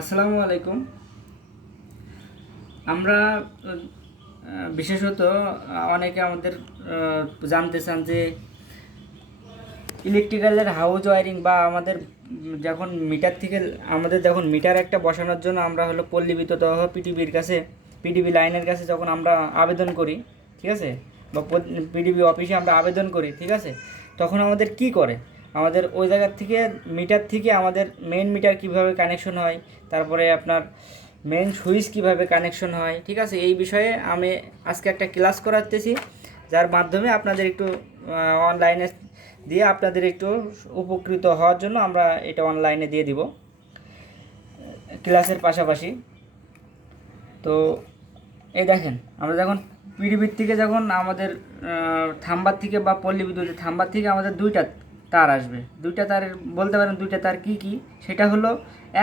আসসালামু আলাইকুম। আমরা বিশেষত অনেকে আমাদের জানতে চান যে ইলেকট্রিক্যালের হাউস ওয়্যারিং বা আমাদের যখন মিটার থেকে আমাদের যখন মিটার একটা বসানোর জন্য আমরা হলো পল্লী বিদ্যুৎ পিডিবির কাছে পিডিবি লাইনের কাছে যখন আমরা আবেদন করি, ঠিক আছে, বা পিডিবি অফিসে আমরা আবেদন করি, ঠিক আছে, তখন আমাদের কি করে, আমাদের ওই জায়গার থেকে মিটার থেকে আমাদের মেন মিটার কিভাবে কানেকশন হয়, তারপরে আপনার মেন সুইচ কিভাবে কানেকশন হয়, ঠিক আছে, এই বিষয়ে আমি আজকে একটা ক্লাস করাতেছি, যার মাধ্যমে আপনাদের একটু অনলাইনে দিয়ে আপনাদের একটু উপকৃত হওয়ার জন্য আমরা এটা অনলাইনে দিয়ে দিব ক্লাসের পাশাপাশি। তো এই দেখেন, আমরা যখন পিডিবির থেকে যখন আমাদের থাম্বার থেকে বা পল্লী বিদ্যুতের থাম্বার থেকে আমাদের দুইটা তার আসবে, দুইটা তারের বলতে পারেন দুইটা তার কি কি, সেটা হলো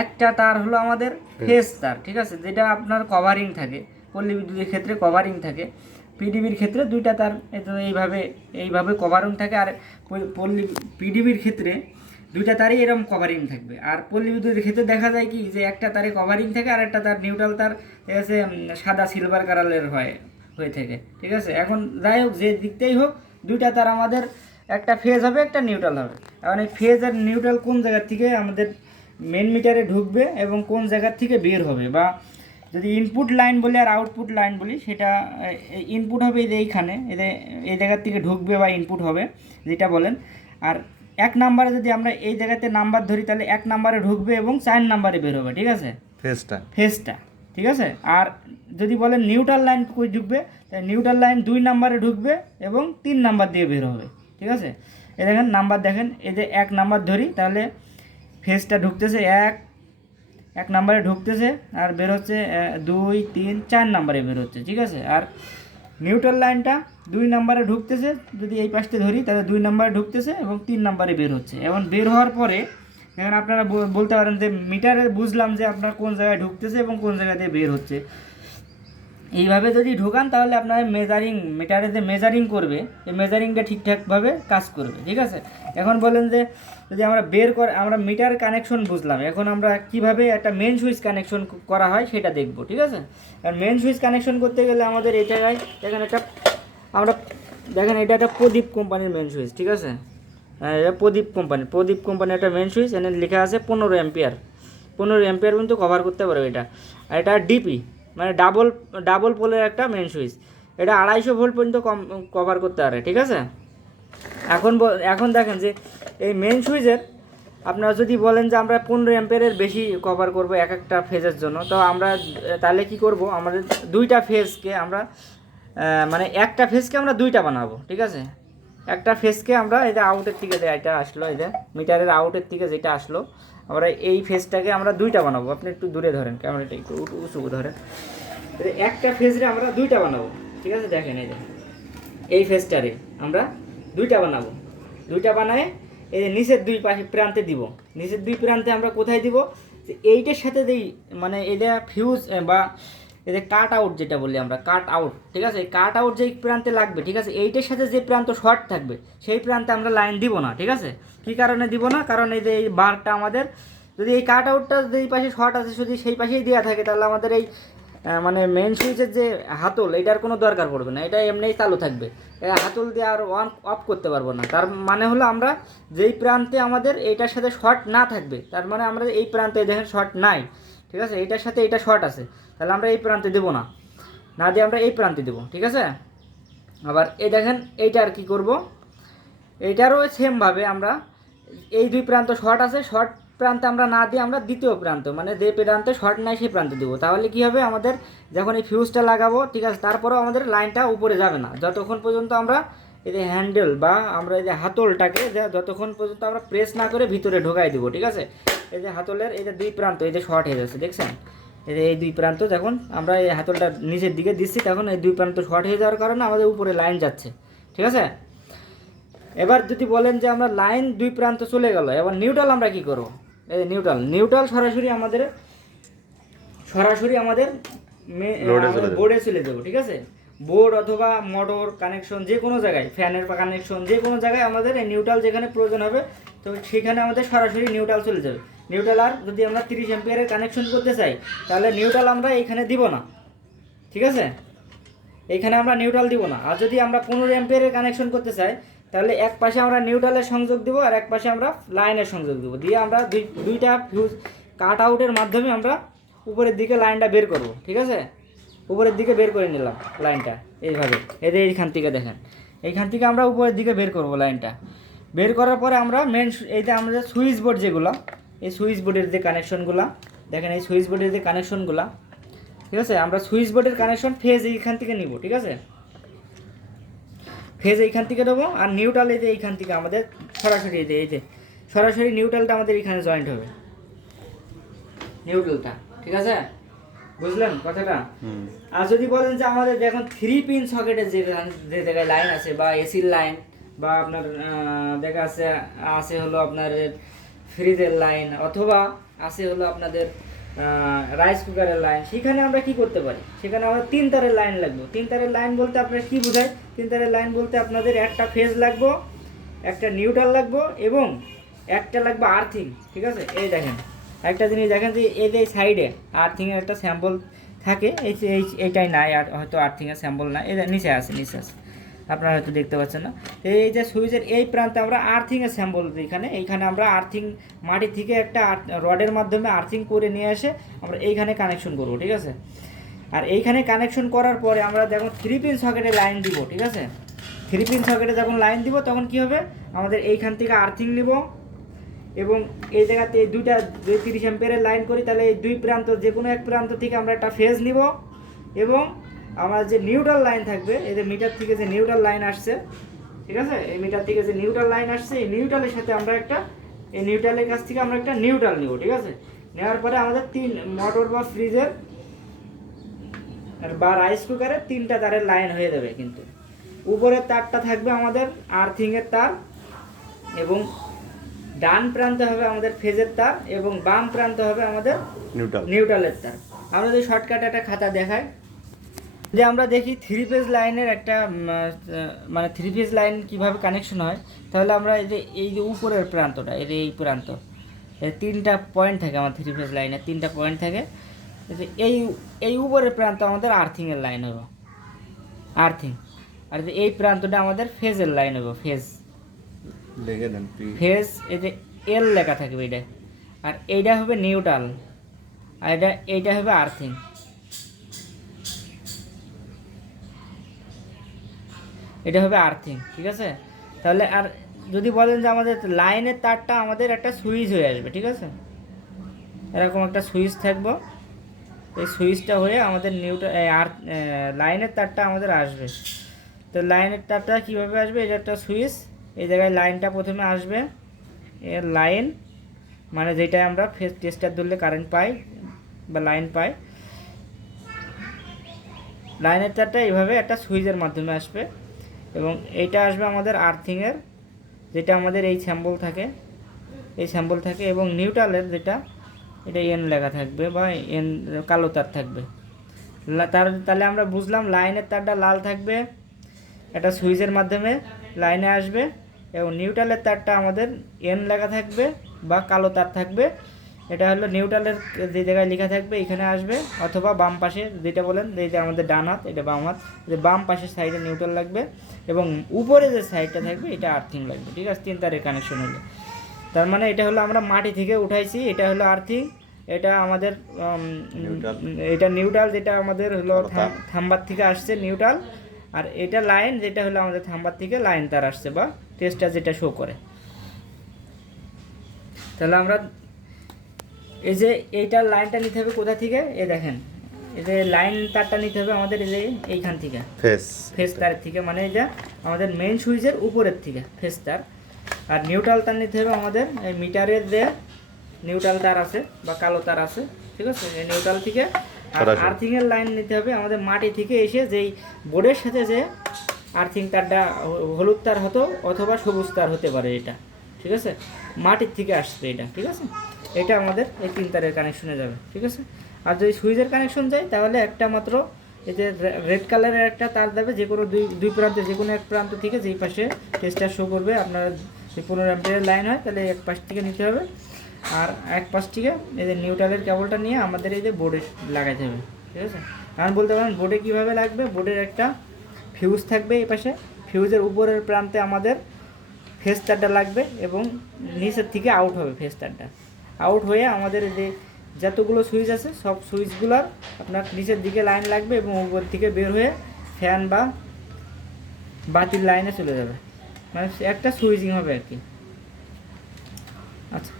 একটা তার হলো আমাদের ফেজ তার, ঠিক আছে, যেটা আপনার কভারিং থাকে, পল্লী বিদ্যুতের ক্ষেত্রে কভারিং থাকে, পিডিবির ক্ষেত্রে দুইটা তার এইভাবে এইভাবে কভারিং থাকে, আর পল্লী পিডিবির ক্ষেত্রে দুইটা তারই এরকম কভারিং থাকবে। আর পল্লী বিদ্যুতের ক্ষেত্রে দেখা যায় কি যে একটা তারে কভারিং থাকে আর একটা তার নিউট্রাল তার, ঠিক আছে, সাদা সিলভার কালারের হয়ে থাকে, ঠিক আছে। এখন যাই হোক, যে দিকটাই হোক, দুইটা তার আমাদের একটা ফেজ হবে একটা নিউট্রাল হবে। এখন এই ফেজ আর নিউট্রাল কোন জায়গার থেকে আমাদের মেন মিটারে ঢুকবে এবং কোন জায়গার থেকে বের হবে, বা যদি ইনপুট লাইন বলি আর আউটপুট লাইন বলি, সেটা ইনপুট হবে এইখানে, এই জায়গার থেকে ঢুকবে বা ইনপুট হবে যেটা বলেন। আর এক নাম্বারে যদি আমরা এই জায়গাতে নাম্বার ধরি, তাহলে এক নাম্বারে ঢুকবে এবং 4 নাম্বারে বের হবে, ঠিক আছে, ফেজটা, ঠিক আছে। আর যদি বলেন নিউট্রাল লাইন কই ঢুকবে, তাই নিউট্রাল লাইন 2 নাম্বারে ঢুকবে এবং 3 নাম্বার দিয়ে বের হবে, ঠিক আছে। এই দেখেন নাম্বার, দেখেন এই যে 1 নাম্বার ধরি, তাহলে ফেজটা ঢুকতেছে এক নাম্বারে ঢুকতেছে আর বের হচ্ছে 2 3 4 নাম্বারে বের হচ্ছে, ঠিক আছে। আর নিউট্রাল লাইনটা 2 নাম্বারে ঢুকতেছে, যদি এই পাশে ধরি তাহলে 2 নাম্বারে ঢুকতেছে এবং 3 নাম্বারে বের হচ্ছে। এবং বের হওয়ার পরে এখন আপনারা বলতে পারেন যে মিটারে বুঝলাম যে আপনার কোন জায়গায় ঢুকতেছে এবং কোন জায়গা দিয়ে বের হচ্ছে। এইভাবে যদি ঢোকান তাহলে আপনার মিটারে যে মেজারিং করবে, এই মেজারিংটা ঠিকঠাকভাবে কাজ করবে, ঠিক আছে। এখন বলেন যে যদি আমরা মিটার কানেকশন বুঝলাম, এখন আমরা কিভাবে একটা মেন সুইচ কানেকশন করা হয় সেটা দেখব, ঠিক আছে। আর মেন সুইচ কানেকশন করতে গেলে আমাদের এই জায়গায় দেখেন এটা একটা প্রদীপ কোম্পানির মেন সুইচ, ঠিক আছে। এটা প্রদীপ কোম্পানির একটা মেন সুইচ, এখানে লেখা আছে 15 অ্যাম্পিয়ার কিন্তু কভার করতে পারবে এটা। আর এটা ডিপি মানে ডাবল পোলের একটা মেন সুইচ, এটা 250 ভোল্ট পর্যন্ত কভার করতে পারে, ঠিক আছে। এখন দেখেন যে এই মেন সুইচের আপনারা যদি বলেন যে আমরা 15 অ্যাম্পিয়ারের বেশি কভার করব একটা ফেজের জন্য, তো আমরা তাহলে কি করব, আমাদের দুইটা ফেজকে আমরা মানে একটা ফেজকে আমরা দুইটা বানাবো, ঠিক আছে। একটা ফেজকে আমরা এই যে আউটের থেকে এটা আসলো, এই যে মিটারের আউটের থেকে যেটা আসলো, আমরা এই ফেজটাকে আমরা দুইটা বানাবো। আপনি একটু দূরে ধরেন, ক্যামেরাটা একটু উঁচু ধরেন, একটা ফেজরে আমরা দুইটা বানাবো, ঠিক আছে। দেখেন এই যে এই ফেজটারে আমরা দুইটা বানাবো, দুইটা বানায় এই যে নিচের দুই পাশে প্রান্তে দিব, নিচের দুই প্রান্তে আমরা কোথায় দিব, যে এইটার সাথে যেই মানে এটা ফিউজ বা এই যে কাট আউট যেটা বলি আমরা, কাট আউট, ঠিক আছে, এই কাট আউট যেই প্রান্তে লাগবে, ঠিক আছে, এইটার সাথে যে প্রান্ত শর্ট থাকবে সেই প্রান্তে আমরা লাইন দিব না, ঠিক আছে। কী কারণে দিব না, কারণ এই যে এই বারটা আমাদের যদি এই কাট আউটটা যেই পাশে শর্ট আছে যদি সেই পাশেই দেওয়া থাকে, তাহলে আমাদের এই মানে মেন সুইচের যে হাতল, এটার কোনো দরকার পড়বে না, এটা এমনিই চালু থাকবে, হাতল দিয়ে আর অন অফ করতে পারবো না। তার মানে হলো আমরা যেই প্রান্তে আমাদের এইটার সাথে শর্ট না থাকবে, তার মানে আমরা এই প্রান্তে দেখেন শর্ট নাই, ঠিক আছে, এইটার সাথে এটা শর্ট আছে, তাহলে আমরা এই প্রান্তে দেবো না দিয়ে আমরা এই প্রান্তে দেবো, ঠিক আছে। আবার এই দেখেন এইটা আর কি করব, এইটারও সেমভাবে আমরা এই দুই প্রান্ত শর্ট আছে, শর্ট প্রান্তে আমরা না দিয়ে আমরা দ্বিতীয় প্রান্ত মানে যে প্রান্তে শর্ট নাই সেই প্রান্তে দেবো। তাহলে কি হবে, আমাদের যখন এই ফিউজটা লাগাবো, ঠিক আছে, তারপরেও আমাদের লাইনটা উপরে যাবে না যতক্ষণ পর্যন্ত আমরা এই যে হ্যান্ডেল বা আমরা এই যে হাতলটাকে যতক্ষণ পর্যন্ত আমরা প্রেস না করে ভিতরে ঢোকাই দেবো, ঠিক আছে। এই যে হাতলের এই যে দুই প্রান্ত এই যে শর্ট হয়ে যাচ্ছে, দেখছেন, এই যে এই দুই প্রান্ত যখন আমরা এই হাতলটা নিচের দিকে দিচ্ছি, তখন এই দুই প্রান্ত শর্ট হয়ে যাওয়ার কারণে আমাদের উপরে লাইন যাচ্ছে, ঠিক আছে। এবার যদি বলেন যে আমরা লাইন দুই প্রান্ত চলে গেল, এবার নিউট্রাল আমরা কি করব, এই নিউট্রাল সরাসরি আমাদের বোর্ডে চলে যাবো, ঠিক আছে। বোর্ড অথবা মোটর কানেকশন যে কোনো জায়গায়, ফ্যানের কানেকশন যে কোনো জায়গায় আমাদের এই নিউট্রাল যেখানে প্রয়োজন হবে, তো সেখানে আমাদের সরাসরি নিউট্রাল চলে যাবে। নিউট্রাল আর যদি আমরা 30 অ্যাম্পিয়ারের কানেকশন করতে চাই তাহলে নিউট্রাল আমরা এইখানে দিব না, ঠিক আছে, এইখানে আমরা নিউট্রাল দিব না। আর যদি আমরা 15 অ্যাম্পিয়ারের কানেকশন করতে চাই তাহলে এক পাশে আমরা নিউট্রালের সংযোগ দিব আর এক পাশে আমরা লাইনের সংযোগ দিব, দিয়ে আমরা দুইটা ফিউজ কাট আউটের মাধ্যমে আমরা উপরের দিকে লাইনটা বের করব, ঠিক আছে, উপরের দিকে বের করে নিলাম লাইনটা এইভাবে, এদের এইখান থেকে দেখেন, এইখান থেকে আমরা উপরের দিকে বের করব লাইনটা। বের করার পরে আমরা এইটা আমাদের সুইচ বোর্ড যেগুলো, এই সুইচ বোর্ডের যে কানেকশনগুলো দেখেন, এই সুইচ বোর্ডের যে কানেকশনগুলো, ঠিক আছে, আমরা সুইচ বোর্ডের কানেকশন ফেজ এইখান থেকে নিব, ঠিক আছে, ফেজ এইখান থেকে দেবো। আর নিউট্রাল এই যে এইখান থেকে আমাদের সরাসরি এই যে সরাসরি নিউট্রালটা আমাদের এখানে জয়েন্ট হবে, নিউট্রালটা, ঠিক আছে, বুঝলেন কথাটা। আর যদি বলেন যে আমাদের দেখুন 3 পিন সকেটের যে জায়গায় লাইন আছে বা এসির লাইন বা আপনার দেখা আছে হলো আপনার ফ্রিজের লাইন অথবা আছে হলো আপনাদের রাইস কুকারের লাইন, সেখানে আমরা কি করতে পারি, সেখানে আমরা 3 তারের লাইন লাগবে। 3 তারের লাইন বলতে আপনার কি বোঝায়, 3 তারের লাইন বলতে আপনাদের একটা ফেজ লাগবে, একটা নিউট্রাল লাগবে এবং একটা লাগবে আর্থিং, ঠিক আছে। এই দেখেন একটা জিনিস দেখেন যে এই যে সাইডে আর্থিংয়ের একটা স্যাম্পল থাকে, এইটাই নাই, আর হয়তো আর্থিংয়ের স্যাম্পল না, এটা নিচে আছে আপনারা হয়তো দেখতে পাচ্ছেন না। এই যে সুইচের এই প্রান্তে আমরা আর্থিংয়ের স্যাম্পল, এইখানে আমরা আর্থিং মাটি থেকে একটা রডের মাধ্যমে আর্থিং করে নিয়ে এসে আমরা এইখানে কানেকশন করব, ঠিক আছে। আর এইখানে কানেকশন করার পরে আমরা যখন 3 পিন সকেটে লাইন দিব, ঠিক আছে, 3 পিন সকেটে যখন লাইন দিব তখন কি হবে, আমাদের এইখান থেকে আর্থিং নিব এবং এই জায়গাতে এই দুইটা 30 অ্যাম্পিয়ারের লাইন করি তাহলে এই দুই প্রান্ত যে কোনো এক প্রান্ত থেকে আমরা একটা ফেজ নিব এবং আমার যে নিউট্রাল লাইন থাকবে, এই যে মিটার থেকে যে নিউট্রাল লাইন আসছে, ঠিক আছে, এই মিটার থেকে যে নিউট্রাল লাইন আসছে এই নিউট্রালের সাথে আমরা এই নিউট্রালের কাছ থেকে আমরা একটা নিউট্রাল নিব, ঠিক আছে। নেওয়ার পরে আমাদের 3 মোটর বা ফ্রিজের বা রাইস কুকারের 3টা তারের লাইন হয়ে যাবে। কিন্তু উপরের তারটা থাকবে আমাদের আর্থিংয়ের তার এবং ডান প্রান্তে হবে আমাদের ফেজের তার এবং বাম প্রান্তে হবে আমাদের নিউট্রালের তার। আমরা যদি শর্টকাট একটা খাতা দেখাই, যে আমরা দেখি 3 ফেজ লাইনের একটা মানে 3 ফেজ লাইন কিভাবে কানেকশন হয়, তাহলে আমরা এই যে উপরের প্রান্তটা, এই প্রান্ত, এই 3টা পয়েন্ট থাকে আমার 3 ফেজ লাইনে, 3টা পয়েন্ট থাকে, এই উপরের প্রান্ত আমাদের আর্থিংয়ের লাইন হবে, আর্থিং। আর এই প্রান্তটা আমাদের ফেজের লাইন হবে, ফেজ, এই যে এল লেখা থাকবে এটা, আর এইটা হবে নিউট্রাল, আর এইটা হবে আর্থিং। এটা হবে আর্থিং, ঠিক আছে। তাহলে আর যদি বলেন যে আমাদের লাইনের তারটা আমাদের একটা সুইচ হয়ে আসবে, ঠিক আছে, এরকম একটা সুইচ থাকবো, এই সুইচটা হয়ে আমাদের লাইনের তারটা আমাদের আসবে। তো লাইনের তারটা কীভাবে আসবে, এটা একটা সুইচ, এই জায়গায় লাইনটা প্রথমে আসবে, এর লাইন মানে যেটা আমরা ফেজ টেস্টার ধরলে কারেন্ট পাই বা লাইন পাই, লাইনের তারটা এইভাবে একটা সুইচের মাধ্যমে আসবে এবং এইটা আসবে আমাদের আর্থিংয়ের, যেটা আমাদের এই স্যাম্পল থাকে, এবং নিউট্রালের যেটা এটা এন লেখা থাকবে বা এন কালো তার থাকবে। তাহলে আমরা বুঝলাম লাইনের তারটা লাল থাকবে, একটা সুইচের মাধ্যমে লাইনে আসবে এবং নিউট্রালের তারটা আমাদের এন লেখা থাকবে বা কালো তার থাকবে, এটা হলো নিউট্রালের যে জায়গায় লেখা থাকবে এখানে আসবে, অথবা বাম পাশে যেটা বলেন, এই যে আমাদের ডান হাত, এটা বাম হাত, যে বাম পাশের সাইডে নিউট্রাল লাগবে এবং উপরে যে সাইডটা থাকবে এটা আর্থিং লাগবে, ঠিক আছে, 3 তারের কানেকশন হলো। তার মানে এটা হলো আমরা মাটি থেকে উঠাইছি, এটা হলো আর্থিং, এটা আমাদের এটা নিউট্রাল, যেটা আমাদের হলো থাম্বার থেকে আসছে নিউট্রাল, আর এটা লাইন, যেটা হলো আমাদের থাম্বার থেকে লাইন তার আসছে বা টেস্টার যেটা শো করে। তাহলে আমরা এই যে এইটার লাইনটা নিতে হবে কোথা থেকে, এই দেখেন এই যে লাইন তারটা নিতে হবে আমাদের এই যে এইখান থেকে ফেজ তার থেকে, মানে এটা আমাদের মেইন সুইচের উপরের থেকে ফেজ তার। আর নিউট্রাল তার নিতে হবে আমাদের এই মিটারের যে নিউট্রাল তার আছে বা কালো তার আছে, ঠিক আছে, এই নিউট্রাল থেকে। আর আর্থিংয়ের লাইন নিতে হবে আমাদের মাটি থেকে এসে, যেই বোর্ডের সাথে যে আর্থিং তারটা হলুদ তার হতো অথবা সবুজ তার হতে পারে, এটা ঠিক আছে, মাটির থেকে আসছে এটা, ঠিক আছে। এটা আমাদের এই 3 তারের কানেকশনে যাবে, ঠিক আছে। আর যদি সুইচের কানেকশন যায় তাহলে একটা মাত্র এই যে রেড কালারের একটা তার যাবে, যে কোনো দুই প্রান্তে, যে কোনো এক প্রান্ত থেকে, যেই পাশে টেস্টার শো করবে আপনার যদি 15 অ্যাম্পিয়ারের লাইন হয় তাহলে এক পাশ থেকে নিতে হবে। আর এক পাশ থেকে এই যে নিউট্রালের কেবলটা নিয়ে আমাদের এই যে বোর্ডে লাগাইতে হবে, ঠিক আছে। কারণ বলতে পারেন বোর্ডে কীভাবে লাগবে, বোর্ডের একটা ফিউজ থাকবে এই পাশে, ফিউজের উপরের প্রান্তে আমাদের ফেস তারটা লাগবে এবং নিচের থেকে আউট হবে ফেস তারটা। আউট হয়ে আমাদের যে যতগুলো সুইচ আছে সব সুইচগুলোর আপনার নিচের দিকে লাইন লাগবে এবং উপর থেকে বের হয়ে ফ্যান বা বাতির লাইনে চলে যাবে, মানে একটা সুইচিং হবে আর কি। আচ্ছা।